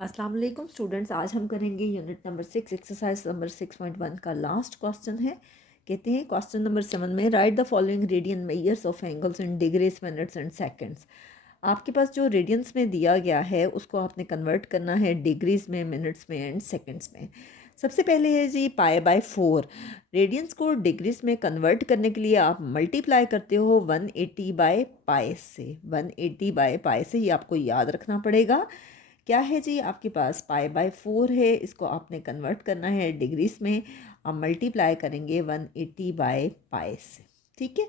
अस्सलाम वालेकुम स्टूडेंट्स। आज हम करेंगे यूनिट नंबर 6 एक्सरसाइज नंबर 6.1 का लास्ट क्वेश्चन है। कहते हैं क्वेश्चन नंबर 7 में right the following radian measures of angles in degrees minutes and seconds. आपके पास जो रेडियंस में दिया गया है उसको आपने कन्वर्ट करना है डिग्रीज में, मिनट्स में एंड सेकंड्स में। सबसे पहले है जी पाई बाय 4। रेडियंस को डिग्रीज में कन्वर्ट करने के लिए आप मल्टीप्लाई करते हो 180 बाय पाई से। 180 बाय पाई से ये आपको याद रखना पड़ेगा। क्या है जी, आपके पास पाई बाय 4 है, इसको आपने कन्वर्ट करना है डिग्रीज में। आप मल्टीप्लाई करेंगे 180 बाय पाई से। ठीक है,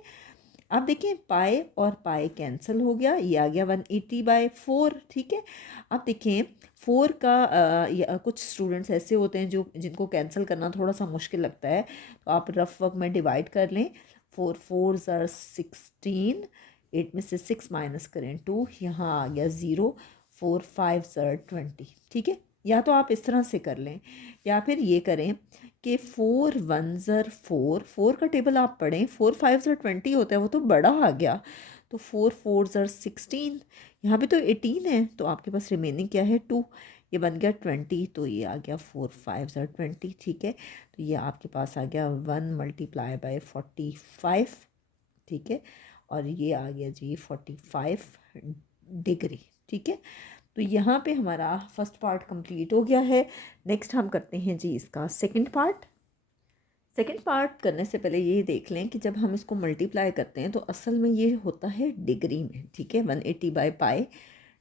अब देखिए पाई और पाई कैंसिल हो गया, ये आ गया 180 बाय 4। ठीक है, अब देखिए 4 का कुछ स्टूडेंट्स ऐसे होते हैं जो जिनको कैंसिल करना थोड़ा सा मुश्किल लगता है, तो आप रफ वर्क में डिवाइड कर लें। 4 4 आर 16, 8 में से 6 माइनस करें 2, यहाँ आ गया 0। 4 5 आर 20। ठीक है, या तो आप इस तरह से कर लें या फिर ये करें कि 4 1 ज़र 4, 4 का टेबल आप पढ़ें, 4 5 ज़र 20 होता है, वो तो बड़ा आ गया। तो 4 4 ज़र 16, यहाँ पे तो 18 है, तो आपके पास रिमेनिंग क्या है 2, ये बन गया 20, तो ये आ गया 4 5 ज़र 20। ठीक है, तो ये आपके पास आ गया 1 मल्टीप्लाई बाय 45। ठीक है, और ये आ गया जी 45 डिग्री। ठीक है, तो यहाँ पे हमारा फर्स्ट पार्ट कंप्लीट हो गया है। नेक्स्ट हम करते हैं जी इसका सेकंड पार्ट। सेकंड पार्ट करने से पहले ये देख लें कि जब हम इसको मल्टीप्लाई करते हैं तो असल में ये होता है डिग्री में। ठीक है, 180 बाय पाई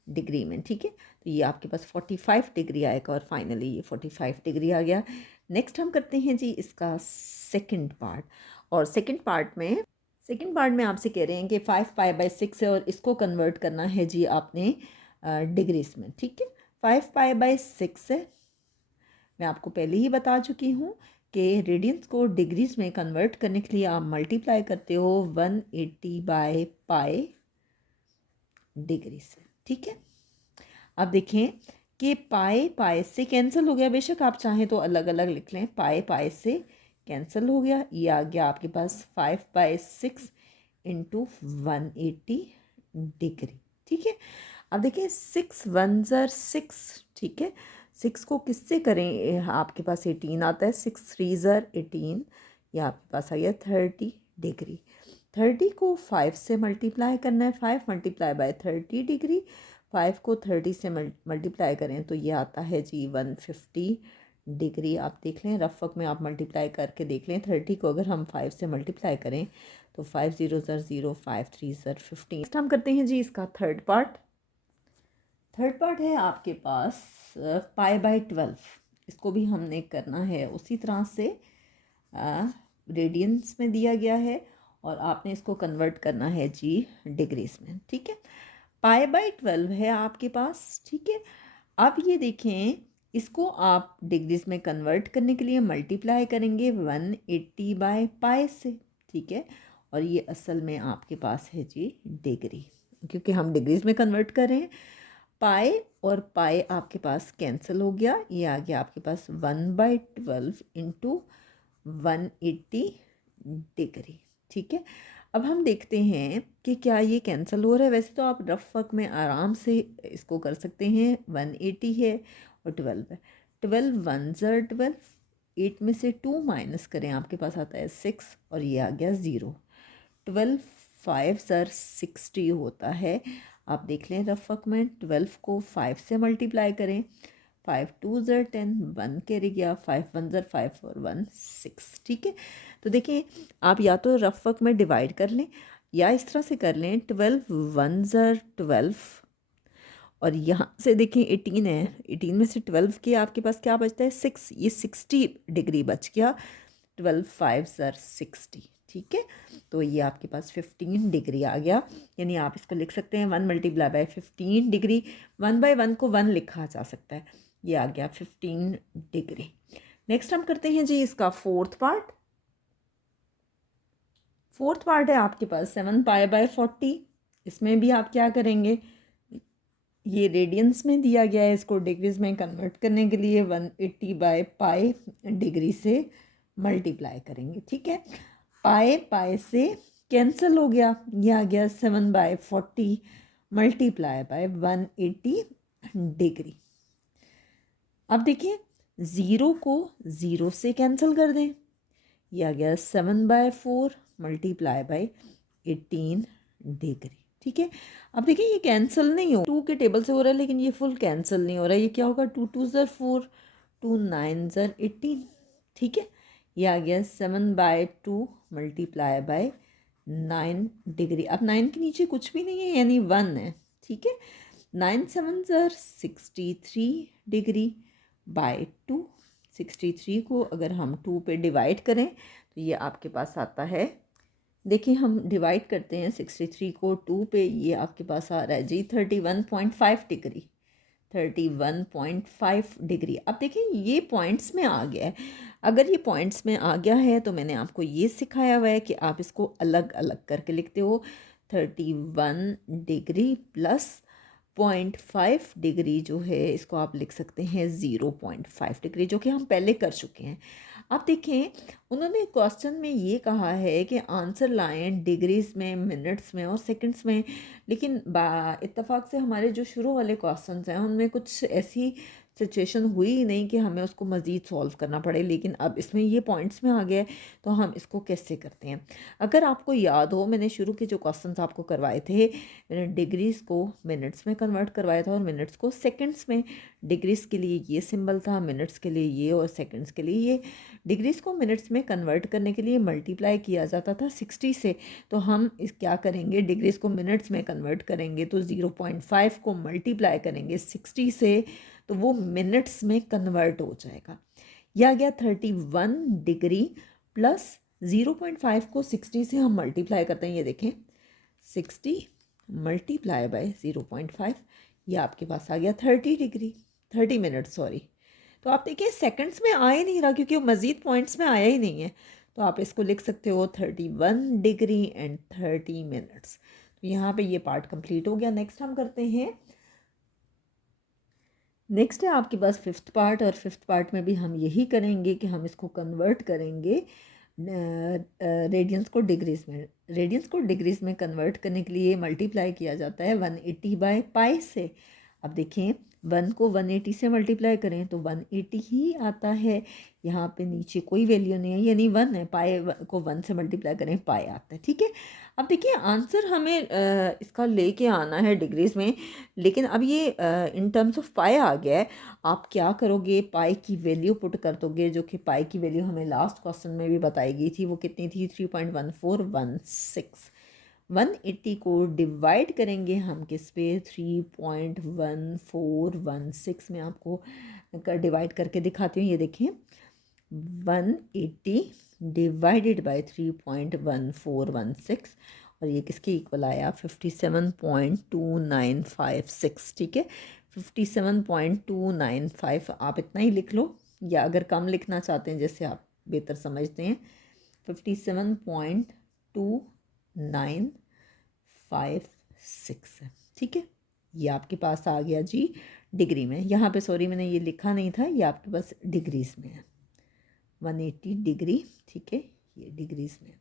डिग्री में। ठीक है, तो ये आपके पास 45 डिग्री आएगा और फाइनली ये 45 डिग्री आ गया। नेक्स्ट हम करते हैं जी इसका सेकंड पार्ट। और सेकंड पार्ट में आपसे कह रहे हैं कि 5 पाई बाय 6 है और इसको कन्वर्ट करना है जी आपने डिग्रीज में। ठीक है, 5 पाई बाय 6 है, मैं आपको पहले ही बता चुकी हूँ कि रेडियंस को डिग्रीज में कन्वर्ट करने के लिए आप मल्टीप्लाई करते हो 180 बाय पाई डिग्री से। ठीक है, अब देखें कि पाई पाई से कैंसिल हो गया, बेशक आप चाहें तो अलग अलग लिख लें, पाई पाई से कैंसिल हो गया, ये आ गया आपके पास 5 बाय 6 इंटू 180 डिग्री। ठीक है, अब देखिए 6 1 ज़र 6। ठीक है, 6 को किससे करें, आपके पास 18 आता है, 6 3 ज़र 18, ये आपके पास आ गया 30 डिग्री। 30 को 5 से मल्टीप्लाई करना है, 5 मल्टीप्लाई बाय 30 डिग्री। 5 को 30 से मल्टीप्लाई करें तो ये आता है जी 150 डिग्री। आप देख लें रफ वर्क में, आप मल्टीप्लाई करके देख लें। 30 को अगर हम 5 से मल्टीप्लाई करें तो 5 0 ज़र 0, 5 3 ज़र 15। नेक्स्ट हम करते हैं जी इसका थर्ड पार्ट। थर्ड पार्ट है आपके पास पाई बाय 12। इसको भी हमने करना है उसी तरह से, रेडियंस में दिया गया है और आपने इसको कन्वर्ट करना है जी डिग्रीज में। ठीक है, पाई बाय 12 है आपके पास। ठीक है, अब ये देखें, इसको आप डिग्रीज में कन्वर्ट करने के लिए मल्टीप्लाई करेंगे 180 बाय पाई से। ठीक है, और ये असल में आपके पास है जी डिग्री, क्योंकि हम डिग्रीज में कन्वर्ट कर रहे हैं। पाई और पाई आपके पास कैंसिल हो गया, ये आ गया आपके पास 1/12 इंटू 180 डिग्री। ठीक है, अब हम देखते हैं कि क्या ये कैंसिल हो रहा है। वैसे तो आप रफ वर्क में आराम से इसको कर सकते हैं। 180 है और 12 है, 12 1 ज़र 12, 8 में से 2 माइनस करें, आपके पास आता है 6 और ये आ गया 0। 12 5 ज़र 60 होता है। आप देख लें रफ वर्क में, 12 को 5 से मल्टीप्लाई करें, 5 2 ज़र 10, 1 कैरी गया, 5 1 ज़र 5 और 1 6। ठीक है, तो देखिए आप या तो रफ वर्क में डिवाइड कर लें या इस तरह से कर लें, 12 1 ज़र 12, और यहाँ से देखें 18 है, 18 में से 12 के आपके पास क्या बचता है 6, ये 60 डिग्री बच गया। 12 5 ज़र 60। ठीक है, तो ये आपके पास 15 डिग्री आ गया। यानी आप इसको लिख सकते हैं 1 मल्टीप्लाई बाय 15 डिग्री। 1/1 को 1 लिखा जा सकता है, ये आ गया 15 डिग्री। नेक्स्ट हम करते हैं जी इसका फोर्थ पार्ट। फोर्थ पार्ट है आपके पास 7 पाई बाय 40। इसमें भी आप क्या करेंगे, ये रेडियंस में दिया गया है, इसको डिग्रीज में कन्वर्ट करने के लिए 180 बाय पाई डिग्री से मल्टीप्लाई करेंगे। ठीक है, पाई पाई से कैंसिल हो गया, ये आ गया 7/40 मल्टीप्लाई बाय 180 डिग्री। अब देखिए 0 को 0 से कैंसिल कर दें, ये आ गया 7/4 मल्टीप्लाई बाई 18 डिग्री। ठीक है, अब देखिए ये कैंसिल नहीं हो, 2 के टेबल से हो रहा है लेकिन ये फुल कैंसिल नहीं हो रहा है। ये क्या होगा, 2 2 ज़र 4, 2 9 ज़र 18। ठीक है, ये आ गया 7/2 मल्टीप्लाई बाय 9 डिग्री। अब 9 के नीचे कुछ भी नहीं है यानी 1 है। ठीक है, 9 7 ज़र 63 डिग्री बाय 2। 63 को अगर हम 2 पे डिवाइड करें तो ये आपके पास आता है, देखिए हम डिवाइड करते हैं 63 को 2 पे, ये आपके पास आ रहा है जी 31.5 डिग्री। 31.5 डिग्री। अब देखिए ये पॉइंट्स में आ गया है। अगर ये पॉइंट्स में आ गया है तो मैंने आपको ये सिखाया हुआ है कि आप इसको अलग अलग करके लिखते हो। 31 डिग्री प्लस 0.5 डिग्री जो है इसको आप लिख सकते हैं 0.5 डिग्री, जो कि हम पहले कर चुके हैं। अब देखें उन्होंने क्वेश्चन में ये कहा है कि आंसर लाएं डिग्रीज में, मिनट्स में और सेकंड्स में, लेकिन इत्तेफाक से हमारे जो शुरू वाले क्वेश्चंस हैं उनमें कुछ ऐसी सिचुएशन हुई ही नहीं कि हमें उसको मज़ीद सॉल्व करना पड़े। लेकिन अब इसमें ये पॉइंट्स में आ गया है तो हम इसको कैसे करते हैं। अगर आपको याद हो, मैंने शुरू के जो क्वेश्चंस आपको करवाए थे, मैंने डिग्रीज़ को मिनट्स में कन्वर्ट करवाया था और मिनट्स को सेकंड्स में। डिग्रीज़ के लिए ये सिंबल था, मिनट्स के लिए ये और सेकंड्स के लिए ये। डिग्रीज़ को मिनट्स में कन्वर्ट करने के लिए मल्टीप्लाई किया जाता था 60 से, तो हम इस क्या करेंगे, डिग्रीज़ को मिनट्स में कन्वर्ट करेंगे तो 0.5 को मल्टीप्लाई करेंगे 60 से तो वो मिनट्स में कन्वर्ट हो जाएगा। यह आ गया 31 डिग्री प्लस 0.5 को 60 से हम मल्टीप्लाई करते हैं, ये देखें 60 मल्टीप्लाई बाय 0.5, ये आपके पास आ गया 30 डिग्री, 30 मिनट सॉरी। तो आप देखिए सेकंड्स में आ ही नहीं रहा क्योंकि वो मज़ीद पॉइंट्स में आया ही नहीं है, तो आप इसको लिख सकते हो 31 डिग्री एंड 30 मिनट्स। तो यहाँ पे ये पार्ट कंप्लीट हो गया। नेक्स्ट हम करते हैं, नेक्स्ट है आपके पास फिफ्थ पार्ट, और फिफ्थ पार्ट में भी हम यही करेंगे कि हम इसको कन्वर्ट करेंगे रेडियंस को डिग्रीज़ में। रेडियंस को डिग्रीज़ में कन्वर्ट करने के लिए मल्टीप्लाई किया जाता है 180/π से। अब देखें 1 को 180 से मल्टीप्लाई करें तो 180 ही आता है, यहाँ पे नीचे कोई वैल्यू नहीं है यानी 1 है। पाई को 1 से मल्टीप्लाई करें पाई आता है। ठीक है, अब देखिए आंसर हमें इसका लेके आना है डिग्रीज़ में, लेकिन अब ये इन टर्म्स ऑफ पाई आ गया है। आप क्या करोगे, पाई की वैल्यू पुट कर दोगे, जो कि पाई की वैल्यू हमें लास्ट क्वेश्चन में भी बताई गई थी। वो कितनी थी, 3.1416। 180 को डिवाइड करेंगे हम किस पे, 3.1416 में आपको डिवाइड करके दिखाती हूँ। ये देखें 180 डिवाइडेड बाय 3.1416 और ये किसके इक्वल आया, 57.2956। ठीक है, 57.295 आप इतना ही लिख लो, या अगर कम लिखना चाहते हैं जैसे आप बेहतर समझते हैं 57.2956 है। ठीक है, ये आपके पास आ गया जी डिग्री में। यहाँ पे सॉरी मैंने ये लिखा नहीं था, ये आपके पास डिग्रीज में है 180 डिग्री। ठीक है, ये डिग्रीज में।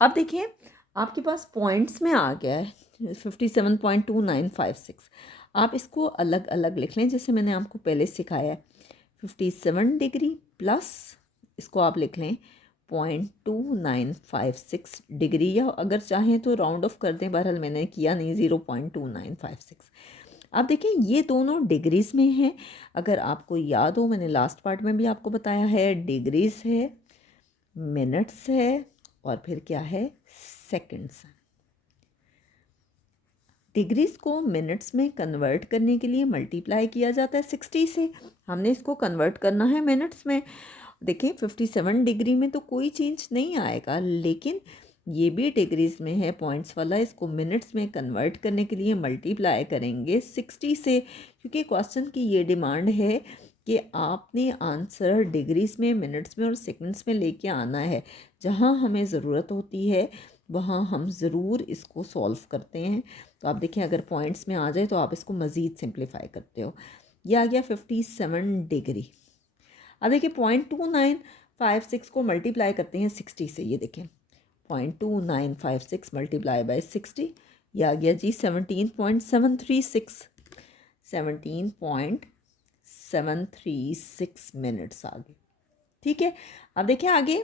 अब देखिए आपके पास पॉइंट्स में आ गया है 57.2956। आप इसको अलग अलग लिख लें जैसे मैंने आपको पहले सिखाया है। 57 डिग्री प्लस इसको आप लिख लें 0.2956 डिग्री, या अगर चाहें तो राउंड ऑफ कर दें, बहरहाल मैंने किया नहीं, 0.2956। अब देखिए ये दोनों डिग्रीज़ में हैं। अगर आपको याद हो, मैंने लास्ट पार्ट में भी आपको बताया है, डिग्रीज़ है, मिनट्स है और फिर क्या है, सेकंड्स। डिग्रीज़ को मिनट्स में कन्वर्ट करने के लिए मल्टीप्लाई किया जाता है 60 से। हमने इसको कन्वर्ट करना है मिनट्स में। देखिए 57 डिग्री में तो कोई चेंज नहीं आएगा, लेकिन ये भी डिग्रीज़ में है पॉइंट्स वाला, इसको मिनट्स में कन्वर्ट करने के लिए मल्टीप्लाई करेंगे 60 से, क्योंकि क्वेश्चन की ये डिमांड है कि आपने आंसर डिग्रीज़ में, मिनट्स में और सेकंड्स में लेके आना है। जहाँ हमें ज़रूरत होती है वहाँ हम ज़रूर इसको सॉल्व करते हैं। तो आप देखिए अगर पॉइंट्स में आ जाए तो आप इसको मज़ीद सिंप्लीफाई करते हो। यह आ गया 57 डिग्री। अब देखिए 0.2956 को मल्टीप्लाई करते हैं 60 से, ये देखें 0.2956 मल्टीप्लाई बाय 60, यह आ गया जी 17.736। 736 मिनट्स आ गए। ठीक है, अब देखें आगे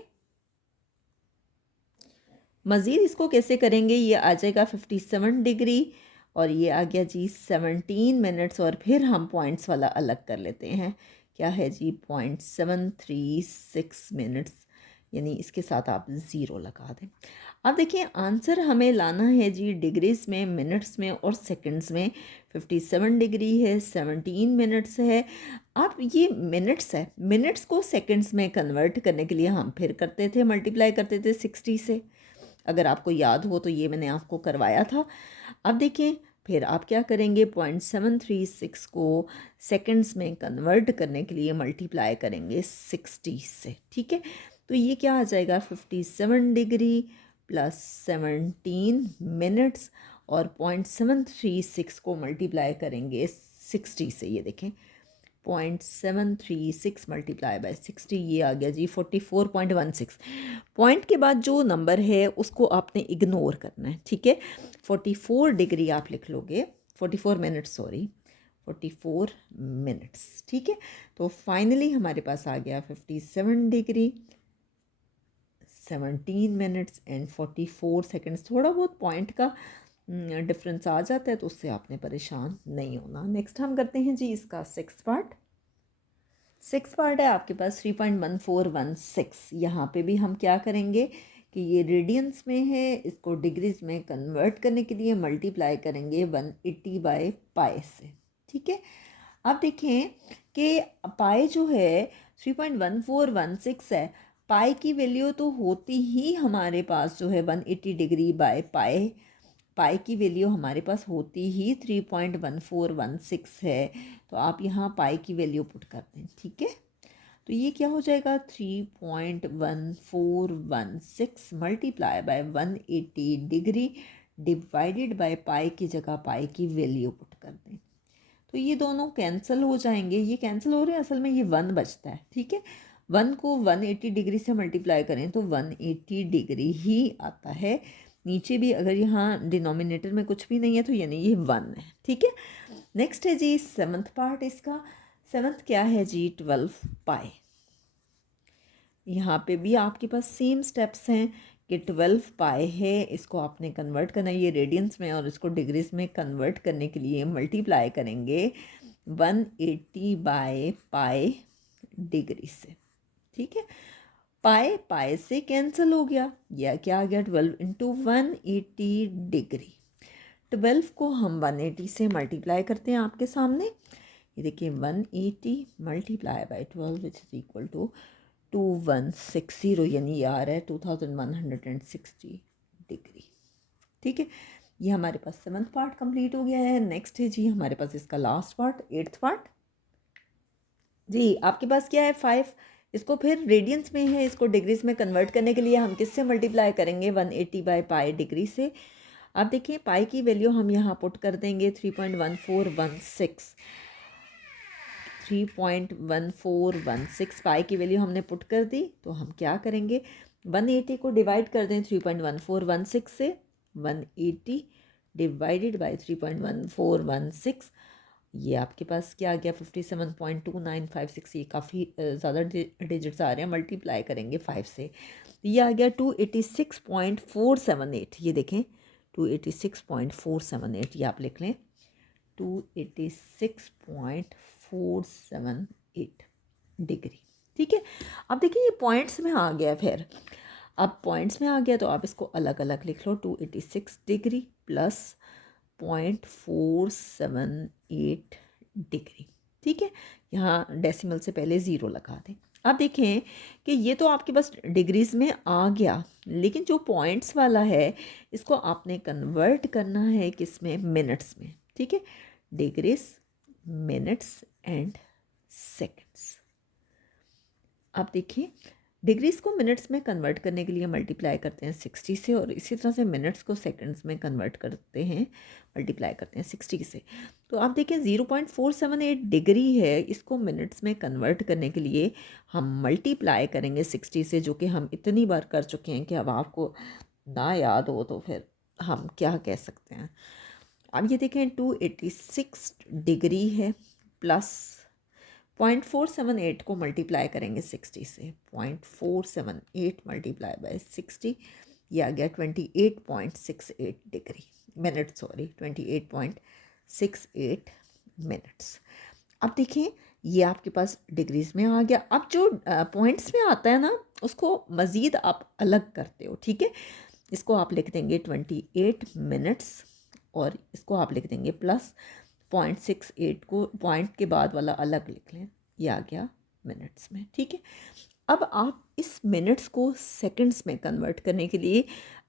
मज़ीद इसको कैसे करेंगे। ये आ जाएगा 57 डिग्री और ये आ गया जी 17 मिनट्स, और फिर हम पॉइंट्स वाला अलग कर लेते हैं। क्या है जी 0.736 मिनट्स, यानी इसके साथ आप ज़ीरो लगा दें। अब देखिए आंसर हमें लाना है जी डिग्रीज में, मिनट्स में और सेकंड्स में। 57 डिग्री है, 17 मिनट्स है। अब ये मिनट्स है, मिनट्स को सेकंड्स में कन्वर्ट करने के लिए हम फिर करते थे, मल्टीप्लाई करते थे 60 से। अगर आपको याद हो तो ये मैंने आपको करवाया था। अब देखिए फिर आप क्या करेंगे, 0.736 को सेकंड्स में कन्वर्ट करने के लिए मल्टीप्लाई करेंगे 60 से। ठीक है, तो ये क्या आ जाएगा 57 डिग्री प्लस 17 मिनट्स और 0.736 को मल्टीप्लाई करेंगे 60 से। ये देखें 0.736 मल्टीप्लाई बाय 60, ये आ गया जी 44.16। पॉइंट के बाद जो नंबर है उसको आपने इग्नोर करना है। ठीक है, 44 डिग्री आप लिख लोगे, 44 मिनट्स, सॉरी 44 मिनट्स। ठीक है, तो फाइनली हमारे पास आ गया 57 डिग्री, 17 मिनट्स एंड 44 सेकेंड्स। थोड़ा बहुत पॉइंट का डिफरेंस आ जाता है तो उससे आपने परेशान नहीं होना। नेक्स्ट हम करते हैं जी इसका सिक्स पार्ट। सिक्स पार्ट है आपके पास 3.1416। यहाँ पे भी हम क्या करेंगे कि ये रेडियंस में है, इसको डिग्रीज में कन्वर्ट करने के लिए मल्टीप्लाई करेंगे 180 बाय पाई से। ठीक है, अब देखें कि पाई जो है 3.1416 है, पाई की वैल्यू तो होती ही हमारे पास जो है 180 डिग्री बाय पाई, पाई की वैल्यू हमारे पास होती ही 3.1416 है। तो आप यहाँ पाई की वैल्यू पुट कर दें। ठीक है, तो ये क्या हो जाएगा 3.1416 multiply by 180 degree divided by pi की जगह पाई की वैल्यू पुट कर दें। तो ये दोनों कैंसिल हो जाएंगे, ये कैंसिल हो रहे हैं, असल में ये 1 बचता है। ठीक है, 1 को 180 डिग्री से मल्टीप्लाई करें तो 180 डिग्री ही आता है। नीचे भी अगर यहाँ डिनोमिनेटर में कुछ भी नहीं है तो यानी ये 1 है। ठीक है, नेक्स्ट है जी सेवन्थ पार्ट इसका। सेवन्थ क्या है जी 12 पाई। यहाँ पे भी आपके पास सेम स्टेप्स हैं कि 12 पाई है, इसको आपने कन्वर्ट करना है ये रेडियंस में और इसको डिग्रीज में कन्वर्ट करने के लिए मल्टीप्लाई करेंगे 180 बाय पाई डिग्री से। ठीक है, पाई पाई से कैंसिल हो गया, या क्या आ गया 12 इंटू 180 डिग्री। 12 को हम 180 से मल्टीप्लाई करते हैं आपके सामने। ये देखिए 180 multiply by 12 which is equal to 2160, यानी ये आ रहा है 2160 डिग्री। ठीक है, ये हमारे पास सेवन्थ पार्ट कंप्लीट हो गया है। नेक्स्ट है जी हमारे पास इसका लास्ट पार्ट, एट्थ पार्ट। जी आपके पास क्या है 5, इसको फिर रेडियंस में है, इसको डिग्रीज में कन्वर्ट करने के लिए हम किससे मल्टीप्लाई करेंगे 180 बाय पाई डिग्री से। अब देखिए पाई की वैल्यू हम यहाँ पुट कर देंगे 3.1416। 3.1416 पाई की वैल्यू हमने पुट कर दी, तो हम क्या करेंगे 180 को डिवाइड कर दें 3.1416 से। 180 डिवाइडेड बाई 3.1416, ये आपके पास क्या आ गया 57.2956। ये काफ़ी ज़्यादा डिजिट्स आ रहे हैं, मल्टीप्लाई करेंगे 5 से तो ये आ गया 286.478। ये देखें 286.478, ये आप लिख लें 286.478 डिग्री। ठीक है, अब देखिए ये पॉइंट्स में आ गया, फिर अब पॉइंट्स में आ गया तो आप इसको अलग अलग लिख लो 286 डिग्री प्लस 0.478 डिग्री। ठीक है, यहाँ डेसिमल से पहले ज़ीरो लगा दें। अब देखें कि ये तो आपके पास डिग्रीज में आ गया, लेकिन जो पॉइंट्स वाला है इसको आपने कन्वर्ट करना है किस में, मिनट्स में। ठीक है, डिग्रीज, मिनट्स एंड सेकंड्स। आप देखिए डिग्रीज को मिनट्स में कन्वर्ट करने के लिए मल्टीप्लाई करते हैं 60 से, और इसी तरह से मिनट्स को सेकंड्स में कन्वर्ट करते हैं, मल्टीप्लाई करते हैं 60 से। तो आप देखिए 0.478 डिग्री है, इसको मिनट्स में कन्वर्ट करने के लिए हम मल्टीप्लाई करेंगे 60 से, जो कि हम इतनी बार कर चुके हैं कि अब आपको ना याद हो तो फिर हम क्या कह सकते हैं। अब ये देखें 286 डिग्री है प्लस 0.478 को मल्टीप्लाई करेंगे 60 से, 0.478 मल्टीप्लाई बाय 60, ये आ गया 28.68 डिग्री मिनट, सॉरी 28.68 मिनट्स। अब देखिए ये आपके पास डिग्रीज में आ गया। अब जो पॉइंट्स में आता है ना उसको मज़ीद आप अलग करते हो, ठीक है। इसको आप लिख देंगे 28 मिनट्स और इसको आप लिख देंगे प्लस 0.68 को पॉइंट के बाद वाला अलग लिख लें, ये आ गया मिनट्स में, ठीक है। अब आप इस मिनट्स को सेकंड्स में कन्वर्ट करने के लिए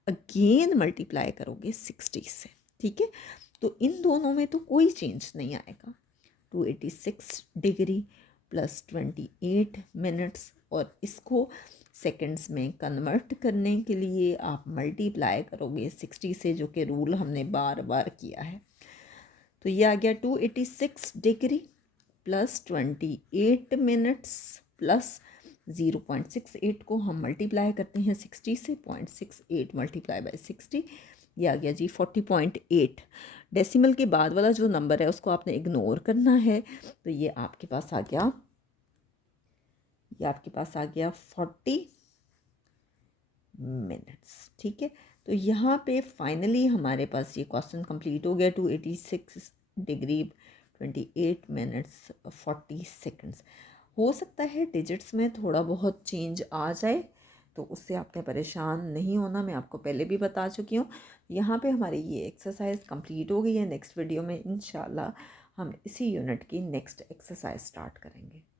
अगेन मल्टीप्लाई करोगे 60 से, ठीक है। तो इन दोनों में तो कोई चेंज नहीं आएगा, 286 डिग्री प्लस 28 मिनट्स, और इसको सेकंड्स में कन्वर्ट करने के लिए आप मल्टीप्लाई करोगे 60 से, जो कि रूल हमने बार बार किया है। तो ये आ गया 286 डिग्री प्लस 28 मिनट्स प्लस 0.68 को हम मल्टीप्लाई करते हैं 60 से, 0.68 मल्टीप्लाई बाय 60, ये आ गया जी 40.8। डेसिमल के बाद वाला जो नंबर है उसको आपने इग्नोर करना है, तो ये आपके पास आ गया, ये आपके पास आ गया 40 मिनट्स, ठीक है। तो यहाँ पे फाइनली हमारे पास ये क्वेश्चन कंप्लीट हो गया। 286 डिग्री 28 मिनट्स 40 सेकंड्स। हो सकता है डिजिट्स में थोड़ा बहुत चेंज आ जाए, तो उससे आपने परेशान नहीं होना, मैं आपको पहले भी बता चुकी हूँ। यहाँ पे हमारी ये एक्सरसाइज कंप्लीट हो गई है। नेक्स्ट वीडियो में इंशाल्लाह हम इसी यूनिट की नेक्स्ट एक्सरसाइज स्टार्ट करेंगे।